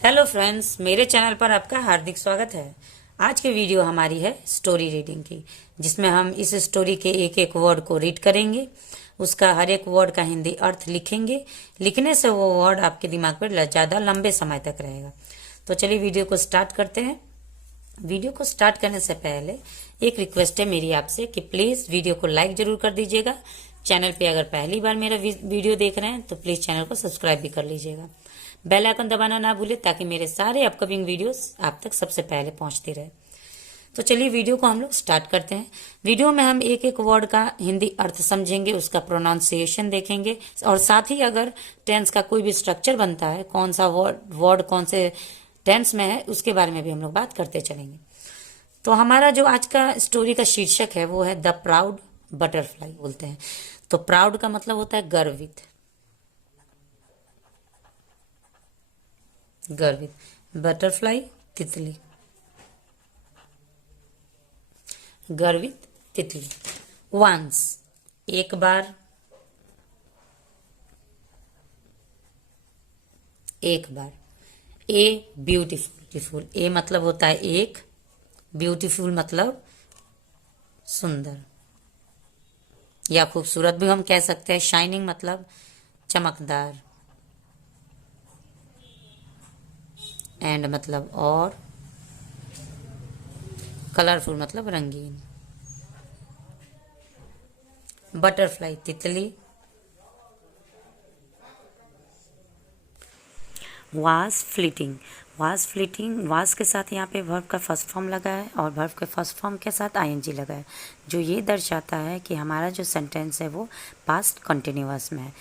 Hello friends, मेरे channel पर आपका हार्दिक स्वागत है। आज की वीडियो हमारी है स्टोरी रीडिंग की, जिसमें हम इस स्टोरी के एक एक वर्ड को रीड करेंगे। उसका हर एक वर्ड का हिंदी अर्थ लिखेंगे। लिखने से वो वर्ड आपके दिमाग पर ज़्यादा लंबे समय तक रहेगा। तो चलिए वीडियो को स्टार्ट करते हैं। वीडियो को स्टार्ट करने से पहले एक रिक्वेस्ट है मेरी आपसे कि प्लीज़ वीडियो को लाइक जरूर कर दीजिएगा। चैनल पे अगर पहली बार मेरा वीडियो देख रहे हैं तो प्लीज़ चैनल को सब्सक्राइब भी कर लीजिएगा। बेल आइकन दबाना ना भूलें ताकि मेरे सारे अपकमिंग वीडियोस आप तक सबसे पहले पहुंचती रहे। तो चलिए वीडियो को हम लोग स्टार्ट करते हैं। वीडियो में हम एक एक वर्ड का हिंदी अर्थ समझेंगे, उसका प्रोनाउंसिएशन देखेंगे और साथ ही अगर टेंस का कोई भी स्ट्रक्चर बनता है, कौन सा वर्ड कौन से टेंस में है, उसके बारे में भी हम लोग बात करते चलेंगे। तो हमारा जो आज का स्टोरी का शीर्षक है वो है द प्राउड बटरफ्लाई बोलते हैं। तो प्राउड का मतलब होता है गर्वित। गर्वित, बटरफ्लाई तितली, गर्वित तितली। वंस, एक बार, एक बार। ए ब्यूटीफुल, ए मतलब होता है एक, ब्यूटीफुल मतलब सुंदर या खूबसूरत भी हम कह सकते हैं। शाइनिंग मतलब चमकदार, एंड मतलब और, कलरफुल मतलब रंगीन। बटरफ्लाई तितली। Was fleeting, was fleeting, was के साथ यहाँ पे वर्ब का फर्स्ट फॉर्म लगा है और वर्ब के फर्स्ट फॉर्म के साथ आईएनजी लगा है, जो ये दर्शाता है कि हमारा जो सेंटेंस है वो पास्ट कंटिन्यूअस में है।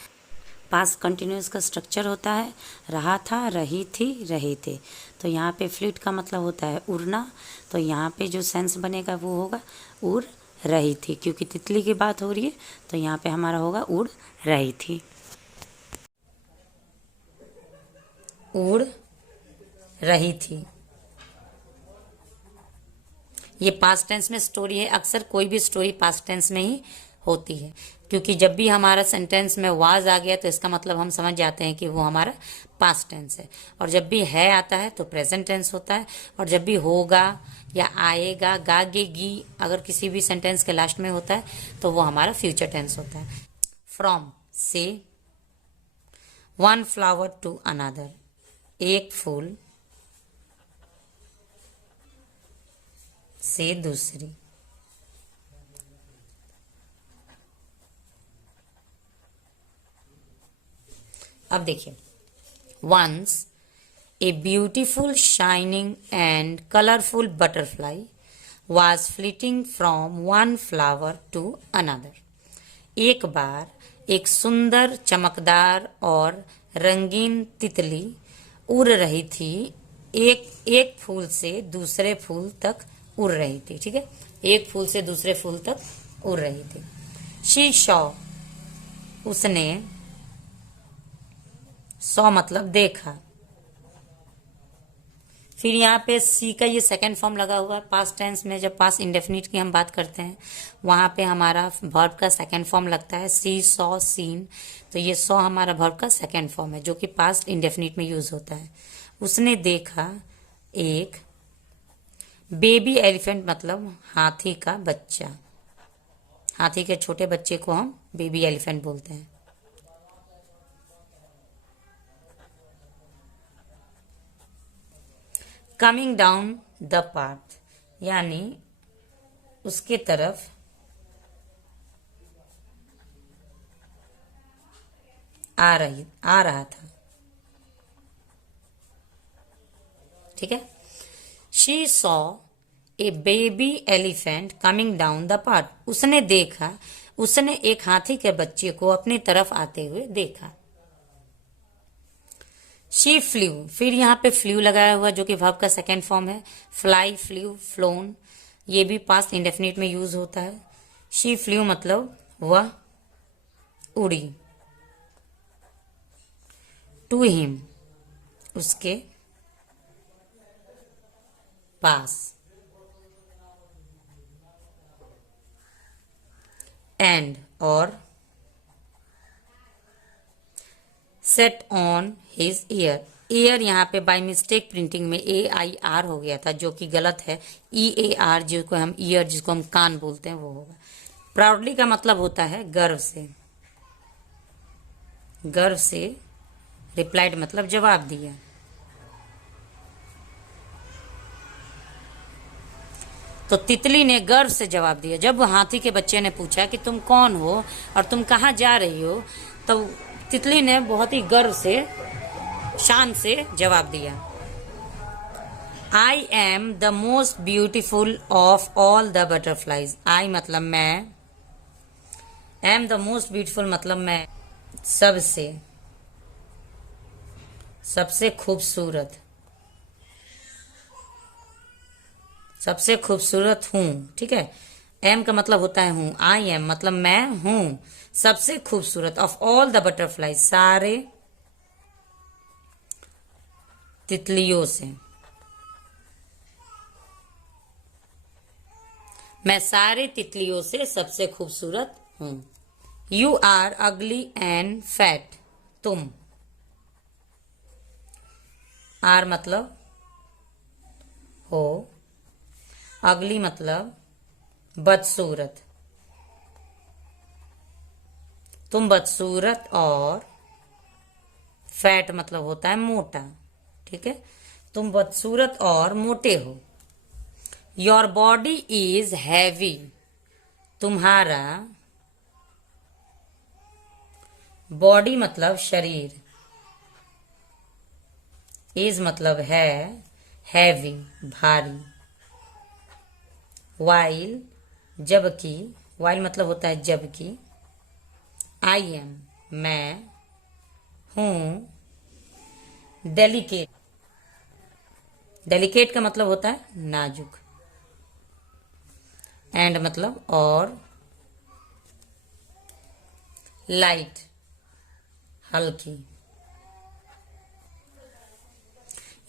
पास्ट कंटिन्यूअस का स्ट्रक्चर होता है रहा था, रही थी, रहे थे। तो यहाँ पे फ्लिट का मतलब होता है उड़ना। तो यहाँ पे जो सेंस बनेगा वो होगा उड़ रही थी, क्योंकि तितली की बात हो रही है तो यहाँ पे हमारा होगा उड़ रही थी। उड़ रही थी, ये पास्ट टेंस में स्टोरी है। अक्सर कोई भी स्टोरी पास्ट टेंस में ही होती है, क्योंकि जब भी हमारा सेंटेंस में वाज आ गया तो इसका मतलब हम समझ जाते हैं कि वो हमारा पास्ट टेंस है। और जब भी है आता है तो प्रेजेंट टेंस होता है। और जब भी होगा या आएगा, गागेगी, अगर किसी भी सेंटेंस के लास्ट में होता है तो वो हमारा फ्यूचर टेंस होता है। फ्रॉम से, वन फ्लावर टू अनदर, एक फूल से दूसरी। अब देखिए, once a beautiful shining and colourful butterfly was fleeting from one flower to another. एक बार एक सुंदर, चमकदार और रंगीन तितली उड़ रही थी, एक फूल से दूसरे फूल तक उड़ रही थी। ठीक है, एक फूल से दूसरे फूल तक उड़ रही थी। शी सॉ, उसने, सॉ मतलब देखा। फिर यहाँ पे सी का ये सेकंड फॉर्म लगा हुआ है। पास्ट टेंस में जब पास्ट इंडेफिनिट की हम बात करते हैं वहां पे हमारा वर्ब का सेकंड फॉर्म लगता है। सी सॉ सीन, तो ये सॉ हमारा वर्ब का सेकंड फॉर्म है जो कि पास्ट इंडेफिनिट में यूज होता है। उसने देखा एक बेबी एलिफेंट मतलब हाथी का बच्चा। हाथी के छोटे बच्चे को हम बेबी एलिफेंट बोलते हैं। कमिंग डाउन द पाथ, यानी उसके तरफ आ रहा था। ठीक है, she saw a baby elephant coming down the path, उसने देखा, उसने एक हाथी के बच्चे को अपनी तरफ आते हुए देखा। शी फ्लू, फिर यहाँ पे फ्लू लगाया हुआ जो कि वर्ब का सेकेंड फॉर्म है। फ्लाई, फ्लू, फ्लोन, ये भी पास्ट इंडेफिनिट में यूज होता है। शी फ्लू मतलब वह उड़ी। टू हिम, उसके पास। एंड और, set on his year, air यहाँ पे बाय मिस्टेक प्रिंटिंग में AIR हो गया था, जो कि गलत है। EAR, जिसको हम ईयर, जिसको हम कान बोलते हैं, वो होगा। प्राउडली का मतलब होता है गर्व से। गर्व से रिप्लाइड मतलब जवाब दिया। तो तितली ने गर्व से जवाब दिया। जब हाथी के बच्चे ने पूछा कि तुम कौन हो और तुम कहाँ जा रही हो, तो तितली ने बहुत ही गर्व से, शान से जवाब दिया, I am the most beautiful of all the butterflies. I मतलब मैं, एम द मोस्ट ब्यूटिफुल मतलब मैं सबसे, सबसे खूबसूरत, सबसे खूबसूरत हूं। ठीक है, एम का मतलब होता है हूं, आई एम मतलब मैं हूं सबसे खूबसूरत, ऑफ ऑल द बटरफ्लाइज सारे तितलियों से, मैं सारे तितलियों से सबसे खूबसूरत हूं। You are ugly and fat, तुम, आर मतलब हो, अगली मतलब बदसूरत, तुम बदसूरत, और फैट मतलब होता है मोटा। ठीक है, तुम बदसूरत और मोटे हो। योर बॉडी इज हैवी, तुम्हारा, बॉडी मतलब शरीर, इज मतलब है, हैवी भारी, वाइल जबकि, वाइल मतलब होता है जबकि, आई एम मैं हूं, डेलिकेट, डेलिकेट का मतलब होता है नाजुक, एंड मतलब और, लाइट हल्की।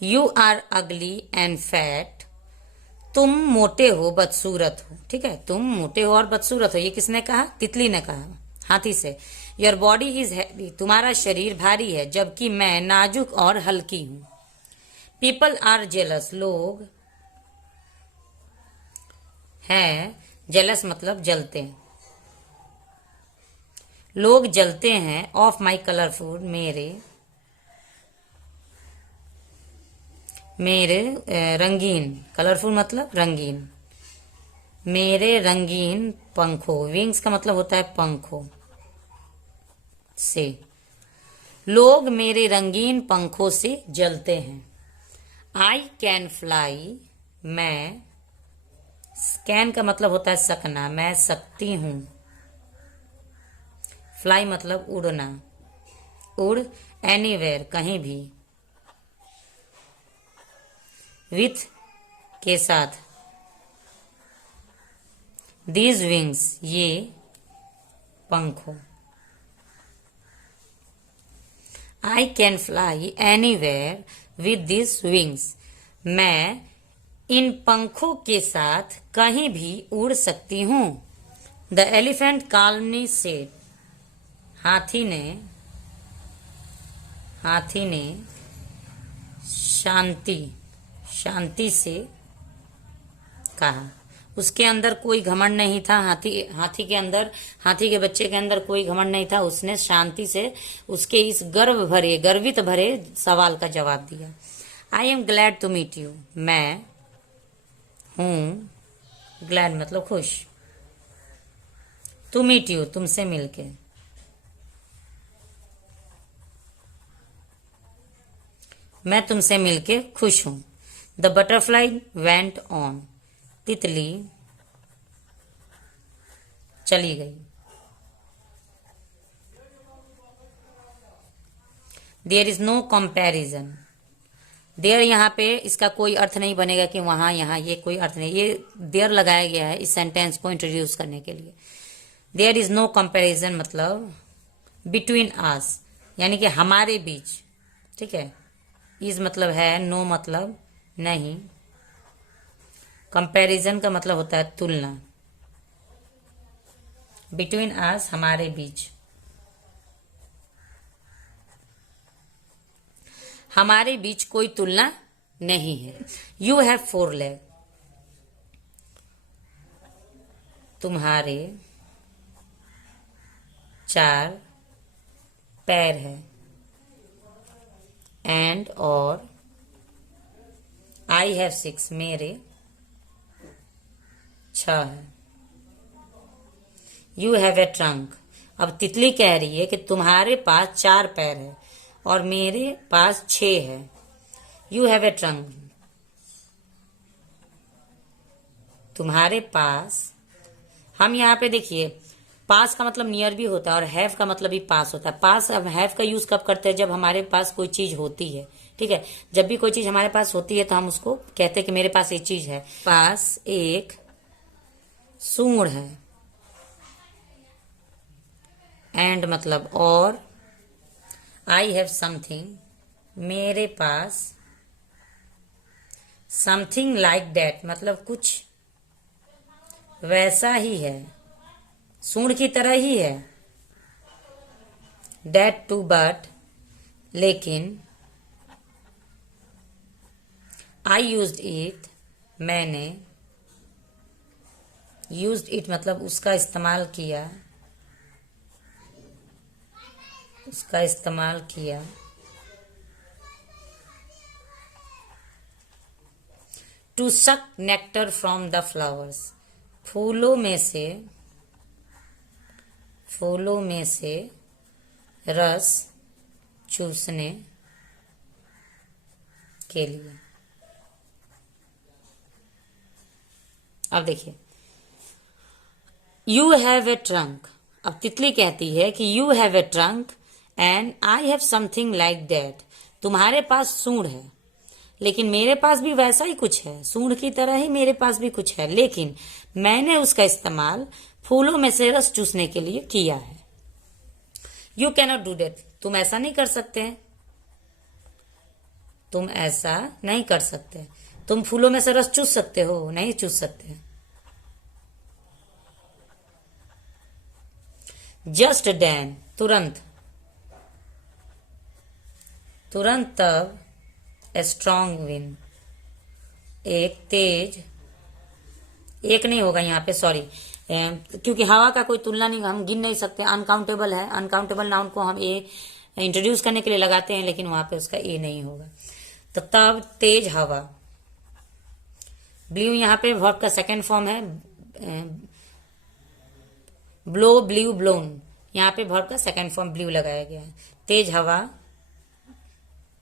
You are ugly and fat, तुम मोटे हो बदसूरत हो। ठीक है, तुम मोटे हो और बदसूरत हो, ये किसने कहा? तितली ने कहा हाथी से। योर बॉडी इज हैवी, तुम्हारा शरीर भारी है, जबकि मैं नाजुक और हल्की हूं। पीपल आर जेलस, लोग हैं, जेलस मतलब जलते हैं, लोग जलते हैं, ऑफ माई कलरफुल मेरे, मेरे रंगीन, कलरफुल मतलब रंगीन, मेरे रंगीन पंखों, विंग्स का मतलब होता है पंखों से, लोग मेरे रंगीन पंखों से जलते हैं। आई कैन फ्लाई, मैं, कैन का मतलब होता है सकना, मैं सकती हूं। फ्लाई मतलब उड़ना, उड़, एनीवेयर कहीं भी, विथ के साथ, दीज विंग्स ये पंखों, I can fly anywhere with this wings, मैं इन पंखों के साथ कहीं भी उड़ सकती हूं। द एलिफेंट काल्मली सेड, हाथी ने, हाथी ने शांति, शांति से कहा। उसके अंदर कोई घमंड नहीं था, हाथी के अंदर, हाथी के बच्चे के अंदर कोई घमंड नहीं था। उसने शांति से उसके इस गर्व भरे, गर्वित भरे सवाल का जवाब दिया। I am glad to meet you, मैं हूं, ग्लैड मतलब खुश, टू मीट यू तुमसे मिलके, मैं तुमसे मिलके खुश हूं। द बटरफ्लाई वेंट ऑन, तितली चली गई। There is no comparison, there यहाँ पे इसका कोई अर्थ नहीं बनेगा कि वहां यहाँ, ये कोई अर्थ नहीं, ये देयर लगाया गया है इस सेंटेंस को इंट्रोड्यूस करने के लिए। देयर इज नो कंपैरिजन मतलब बिटवीन आस, यानी कि हमारे बीच। ठीक है, इज मतलब है, नो मतलब नहीं, कंपैरिजन का मतलब होता है तुलना, बिटवीन आस हमारे बीच। हमारे बीच कोई तुलना नहीं है। यू हैव 4 लेग, तुम्हारे 4 पैर है। एंड और आई हैव 6, मेरे 6 है। यू हैव ए ट्रंक, अब तितली कह रही है कि तुम्हारे पास 4 पैर है और मेरे पास 6 है। यू हैव ए ट्रंक, तुम्हारे पास, हम यहाँ पे देखिए पास का मतलब नियर भी होता है और हैव का मतलब भी पास होता है। पास हम हैव का यूज कब करते हैं, जब हमारे पास कोई चीज होती है। ठीक है, जब भी कोई चीज हमारे पास होती है तो हम उसको कहते हैं कि मेरे पास ये चीज है। पास एक सूंड है। एंड मतलब और, आई हैव समथिंग, मेरे पास, समथिंग लाइक दैट मतलब कुछ वैसा ही है, सूंड की तरह ही है। दैट टू बट, लेकिन, आई यूज्ड इट, मैंने, यूज्ड इट मतलब उसका इस्तेमाल किया, उसका इस्तेमाल किया। टू सक नेक्टर फ्रॉम द फ्लावर्स, फूलों में से रस चूसने के लिए। अब देखिए, यू हैव ए ट्रंक, अब तितली कहती है कि you have a trunk and I have something like that, तुम्हारे पास सूंड है लेकिन मेरे पास भी वैसा ही कुछ है, सूंड की तरह ही मेरे पास भी कुछ है, लेकिन मैंने उसका इस्तेमाल फूलों में से रस चूसने के लिए किया है। यू कैनॉट डू दैट, तुम ऐसा नहीं कर सकते, तुम ऐसा नहीं कर सकते। तुम फूलों में से रस चूस सकते हो? नहीं चूस सकते। जस्ट देन, तुरंत, तुरंत तब, ए स्ट्रॉन्ग विंड, एक तेज, एक नहीं होगा यहाँ पे, सॉरी, क्योंकि हवा का कोई तुलना नहीं, हम गिन नहीं सकते, अनकाउंटेबल है। अनकाउंटेबल नाउन को हम ए इंट्रोड्यूस करने के लिए लगाते हैं, लेकिन वहां पे उसका ए नहीं होगा। तो तब तेज हवा, ब्ल्यू यहाँ पे वर्ब का सेकेंड फॉर्म है, ब्लो, ब्ल्यू, ब्लोन, यहाँ पे वर्ब का सेकेंड फॉर्म ब्ल्यू लगाया गया है। तेज हवा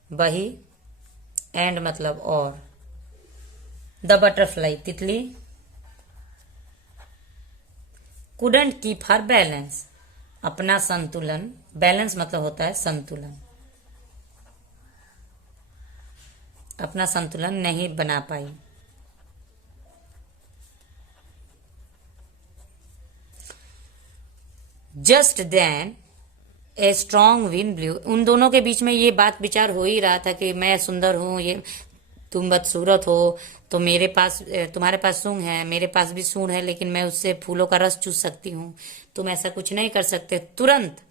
बही, एंड मतलब और, द बटरफ्लाई, तितली, कुडंट कीप हर बैलेंस, अपना संतुलन, बैलेंस मतलब होता है संतुलन, अपना संतुलन नहीं बना पाई। Just then a strong wind blew, उन दोनों के बीच में ये बात विचार हो ही रहा था कि मैं सुंदर हूं, ये तुम बदसूरत हो, तो मेरे पास, तुम्हारे पास सूंड है, मेरे पास भी सूंड है, लेकिन मैं उससे फूलों का रस चूस सकती हूँ, तुम ऐसा कुछ नहीं कर सकते। तुरंत,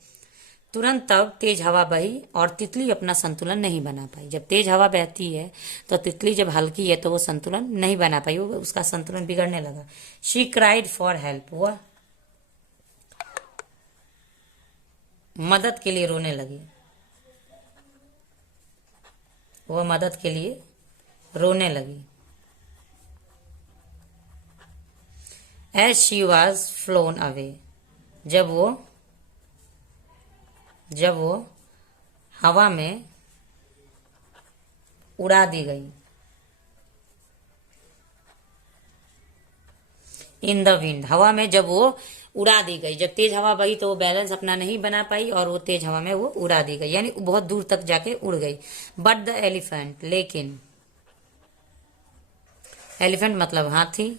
तुरंत तब तेज हवा बही और तितली अपना संतुलन नहीं बना पाई। जब तेज हवा बहती है तो तितली जब हल्की है तो वो संतुलन नहीं बना पाई, वो उसका संतुलन बिगड़ने लगा। शी क्राइड फॉर हेल्प, वह मदद के लिए रोने लगी, वह मदद के लिए रोने लगी। As she was flown away, जब वो हवा में उड़ा दी गई। इन द विंड, हवा में जब वो उड़ा दी गई, जब तेज हवा बही तो वो बैलेंस अपना नहीं बना पाई और वो तेज हवा में वो उड़ा दी गई, यानी बहुत दूर तक जाके उड़ गई। बट द एलिफेंट, लेकिन, एलिफेंट मतलब हाथी,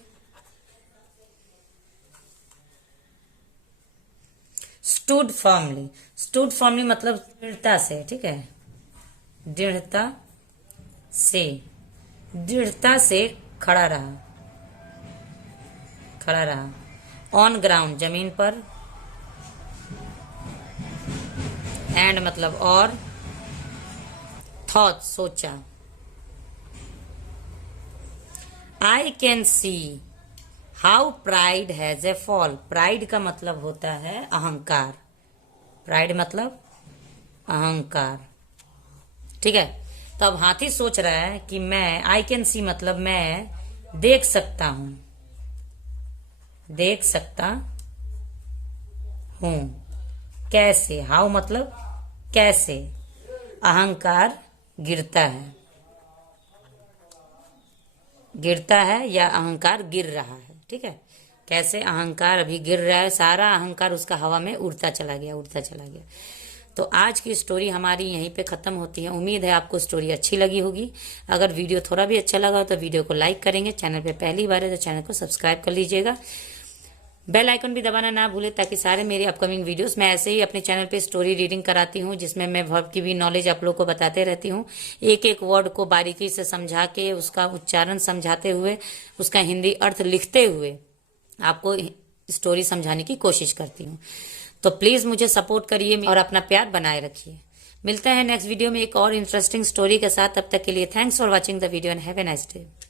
स्टूड फर्मली, स्टूड फर्मली मतलब दृढ़ता से, ठीक है, दृढ़ता से, दृढ़ता से खड़ा रहा, खड़ा रहा। ऑन ग्राउंड, जमीन पर, एंड मतलब और, थॉट सोचा। I can see how pride has a fall. Pride का मतलब होता है अहंकार। प्राइड मतलब अहंकार, ठीक है। तो अब हाथी सोच रहा है कि मैं, आई कैन सी मतलब मैं देख सकता हूं, देख सकता हूं। कैसे, हाउ मतलब कैसे अहंकार गिरता है, गिरता है या अहंकार गिर रहा है, ठीक है। कैसे अहंकार अभी गिर रहा है, सारा अहंकार उसका हवा में उड़ता चला गया, उड़ता चला गया। तो आज की स्टोरी हमारी यहीं पे खत्म होती है। उम्मीद है आपको स्टोरी अच्छी लगी होगी। अगर वीडियो थोड़ा भी अच्छा लगा हो तो वीडियो को लाइक करेंगे। चैनल पे पहली बार है तो चैनल को सब्सक्राइब कर लीजिएगा। बेल आइकन भी दबाना ना भूले ताकि सारे मेरे अपकमिंग वीडियोस, मैं ऐसे ही अपने चैनल पे स्टोरी रीडिंग कराती हूँ जिसमें मैं वर्ब की भी नॉलेज आप लोग को बताते रहती हूँ। एक एक वर्ड को बारीकी से समझा के, उसका उच्चारण समझाते हुए, उसका हिंदी अर्थ लिखते हुए आपको स्टोरी समझाने की कोशिश करती हूँ। तो प्लीज मुझे सपोर्ट करिए और अपना प्यार बनाए रखिए। मिलते हैं नेक्स्ट वीडियो में एक और इंटरेस्टिंग स्टोरी के साथ। तब तक के लिए thanks for watching the video and have a nice day.